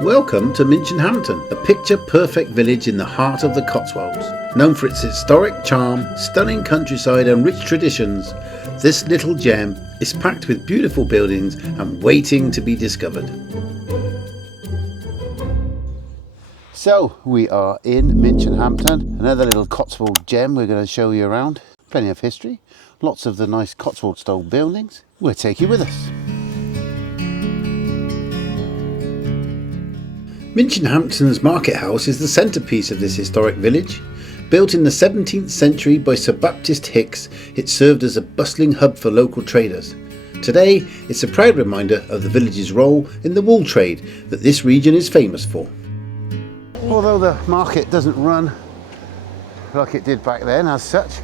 Welcome to Minchinhampton, a picture-perfect village in the heart of the Cotswolds. Known for its historic charm, stunning countryside and rich traditions, this little gem is packed with beautiful buildings and waiting to be discovered. So, we are in Minchinhampton, another little Cotswold gem we're going to show you around. Plenty of history, lots of the nice Cotswold style buildings. We'll take you with us. Minchinhampton's market house is the centrepiece of this historic village. Built in the 17th century by Sir Baptist Hicks, it served as a bustling hub for local traders. Today, it's a proud reminder of the village's role in the wool trade that this region is famous for. Although the market doesn't run like it did back then as such,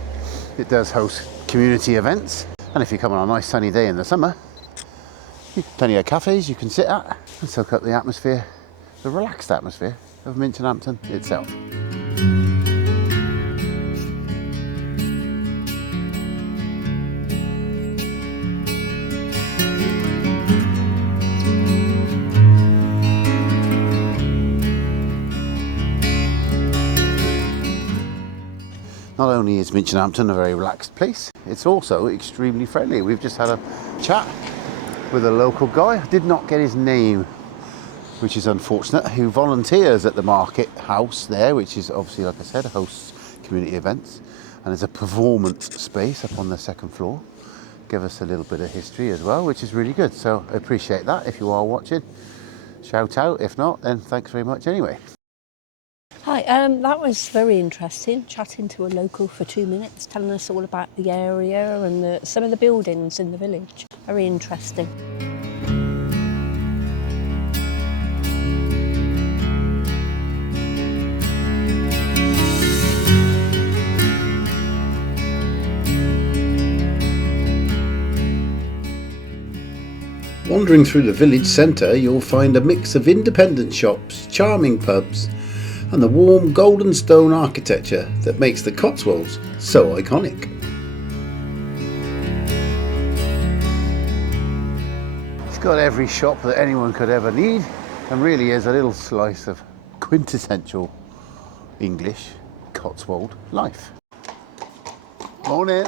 it does host community events. And if you come on a nice sunny day in the summer, plenty of cafes you can sit at and soak up the atmosphere, the relaxed atmosphere of Minchinhampton itself. Not only is Minchinhampton a very relaxed place, it's also extremely friendly. We've just had a chat with a local guy. I did not get his name, which is unfortunate, who volunteers at the market house there, which is obviously, like I said, hosts community events, and there's a performance space up on the second floor. Give us a little bit of history as well, which is really good. So I appreciate that. If you are watching, shout out. If not, then thanks very much anyway. Hi, that was very interesting, chatting to a local for 2 minutes, telling us all about the area and some of the buildings in the village. Very interesting. Wandering through the village centre, you'll find a mix of independent shops, charming pubs, and the warm golden stone architecture that makes the Cotswolds so iconic. It's got every shop that anyone could ever need, and really is a little slice of quintessential English Cotswold life. Morning!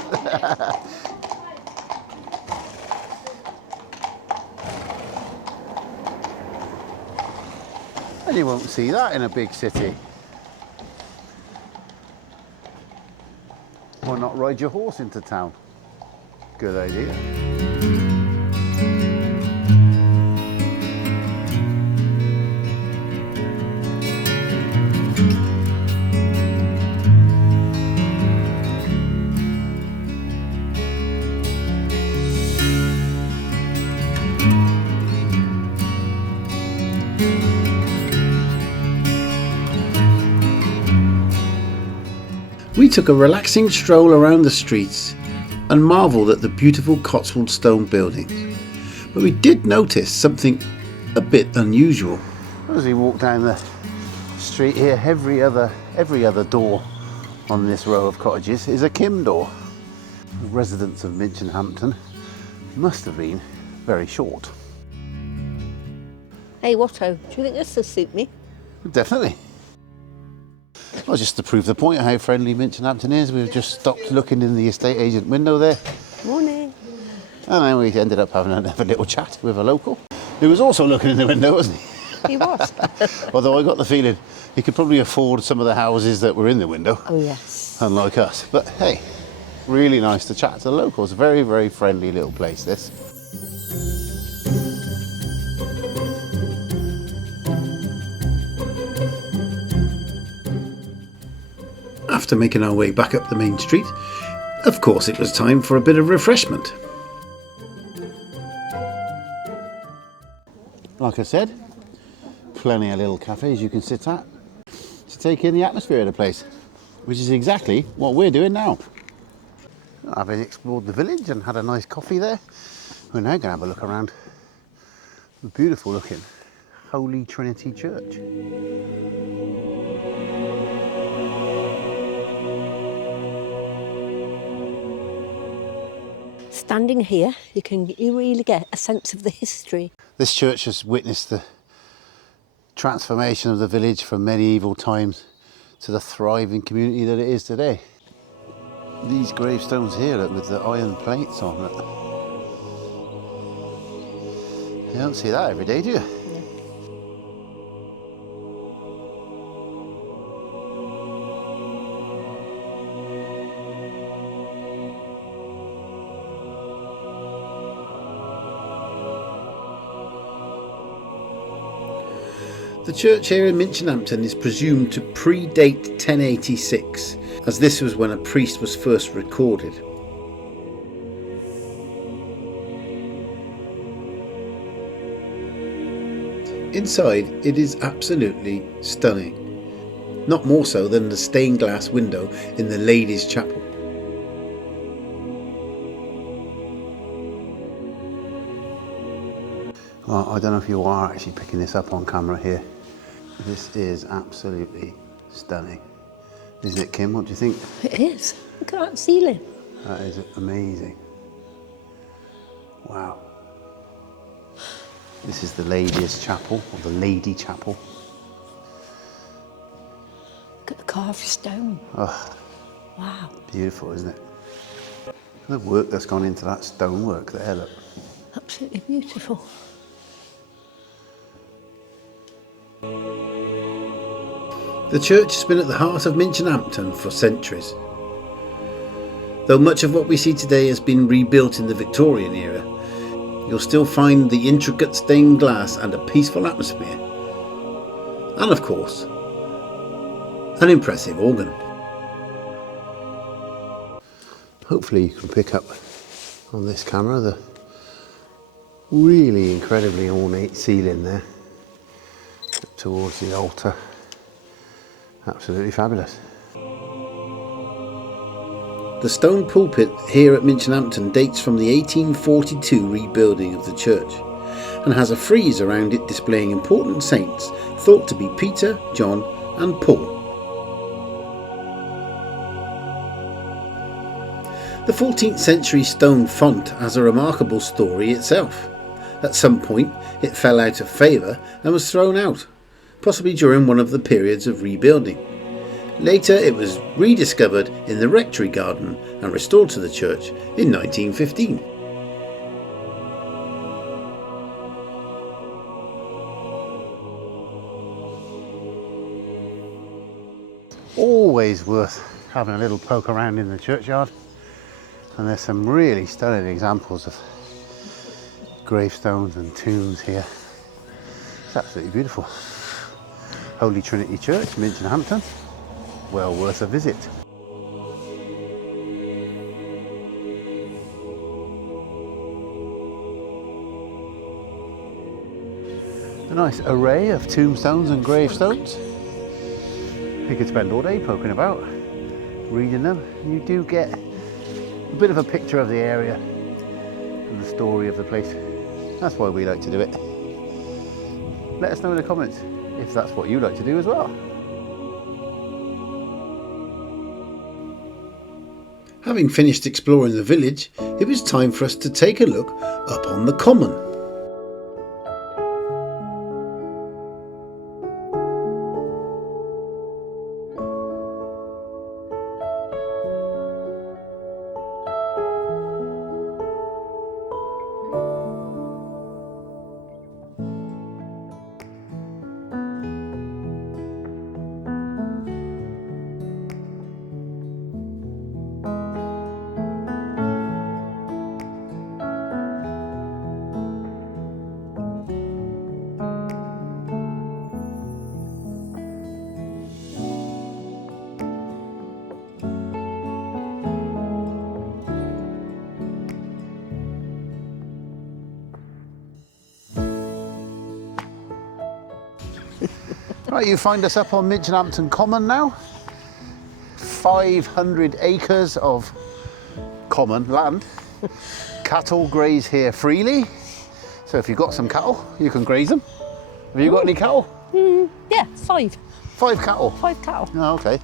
And you won't see that in a big city. Why not ride your horse into town? Good idea. We took a relaxing stroll around the streets and marvelled at the beautiful Cotswold stone buildings. But we did notice something a bit unusual. As we walk down the street here, every other door on this row of cottages is a Kim door. The residents of Minchinhampton must have been very short. Hey Watto, do you think this will suit me? Definitely. Well, just to prove the point of how friendly Minchinhampton is, we've just stopped looking in the estate agent window there. Morning. And then we ended up having a little chat with a local who was also looking in the window, wasn't he? He was. Although I got the feeling he could probably afford some of the houses that were in the window. Oh yes. Unlike us. But hey, really nice to chat to the locals. Very, very friendly little place, this. After making our way back up the main street, of course it was time for a bit of refreshment. Like I said, plenty of little cafes you can sit at to take in the atmosphere of the place, which is exactly what we're doing now. Having explored the village and had a nice coffee there, we're now going to have a look around the beautiful looking Holy Trinity Church. Standing here, you really get a sense of the history. This church has witnessed the transformation of the village from medieval times to the thriving community that it is today. These gravestones here, look, with the iron plates on it. You don't see that every day, do you? The church here in Minchinhampton is presumed to predate 1086, as this was when a priest was first recorded. Inside, it is absolutely stunning, not more so than the stained glass window in the Ladies' Chapel. Well, I don't know if you are actually picking this up on camera here. This is absolutely stunning. Isn't it, Kim? What do you think? It is. Look at that ceiling. That is amazing. Wow. This is the Ladies' Chapel, or the Lady Chapel. Look at the carved stone. Oh, wow. Beautiful, isn't it? The work that's gone into that stonework there, look. Absolutely beautiful. The church has been at the heart of Minchinhampton for centuries. Though much of what we see today has been rebuilt in the Victorian era, you'll still find the intricate stained glass and a peaceful atmosphere. And of course, an impressive organ. Hopefully you can pick up on this camera the really incredibly ornate ceiling there towards the altar. Absolutely fabulous. The stone pulpit here at Minchinhampton dates from the 1842 rebuilding of the church and has a frieze around it displaying important saints thought to be Peter, John and Paul. The 14th century stone font has a remarkable story itself. At some point it fell out of favour and was thrown out, possibly during one of the periods of rebuilding. Later it was rediscovered in the rectory garden and restored to the church in 1915. Always worth having a little poke around in the churchyard, and there's some really stunning examples of gravestones and tombs here. It's absolutely beautiful. Holy Trinity Church, Minchinhampton, well worth a visit. A nice array of tombstones and gravestones. You could spend all day poking about, reading them. You do get a bit of a picture of the area and the story of the place. That's why we like to do it. Let us know in the comments if that's what you like to do as well. Having finished exploring the village, it was time for us to take a look up on the common. Right, you find us up on Minchinhampton Common now. 500 acres of common land. Cattle graze here freely. So if you've got some cattle, you can graze them. Have you got any cattle? Yeah, 5. 5 cattle? 5 cattle. Oh, okay.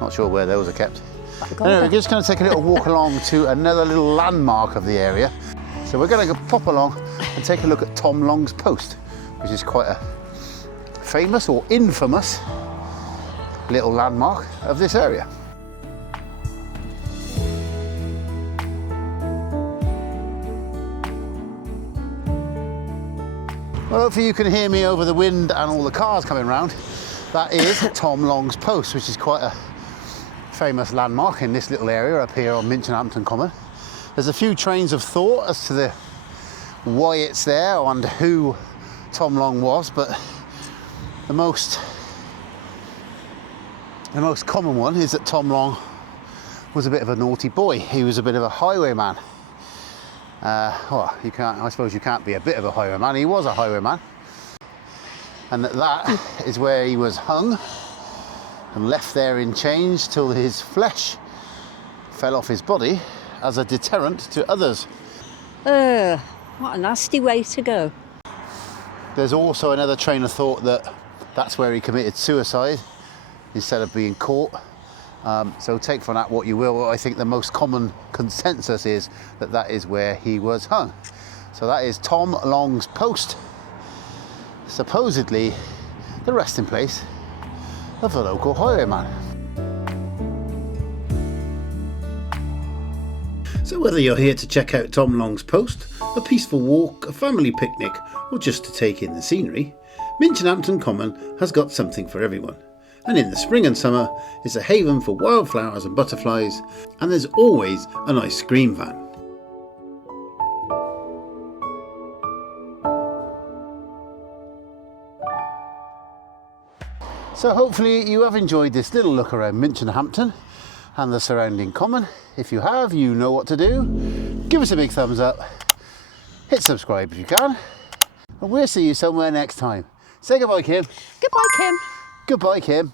Not sure where those are kept. Anyway, we're just going to take a little walk along to another little landmark of the area. So we're going to pop along and take a look at Tom Long's post, which is quite a famous or infamous little landmark of this area. Well, hopefully you can hear me over the wind and all the cars coming round. That is Tom Long's Post, which is quite a famous landmark in this little area up here on Minchinhampton Common. There's a few trains of thought as to why it's there and who Tom Long was, but the most common one is that Tom Long was a bit of a naughty boy. He was a bit of a highwayman. Well, I suppose you can't be a bit of a highwayman. He was a highwayman, and that is where he was hung and left there in chains till his flesh fell off his body as a deterrent to others. What a nasty way to go. There's also another train of thought that that's where he committed suicide instead of being caught. So take from that what you will. I think the most common consensus is that that is where he was hung. So that is Tom Long's Post, supposedly the resting place of the local highwayman. So whether you're here to check out Tom Long's Post, a peaceful walk, a family picnic, or just to take in the scenery, Minchinhampton Common has got something for everyone. And in the spring and summer, it's a haven for wildflowers and butterflies, and there's always an ice cream van. So hopefully you have enjoyed this little look around Minchinhampton and the surrounding common. If you have, you know what to do. Give us a big thumbs up, hit subscribe if you can, and we'll see you somewhere next time. Say goodbye, Kim. Goodbye, Kim. Goodbye, Kim.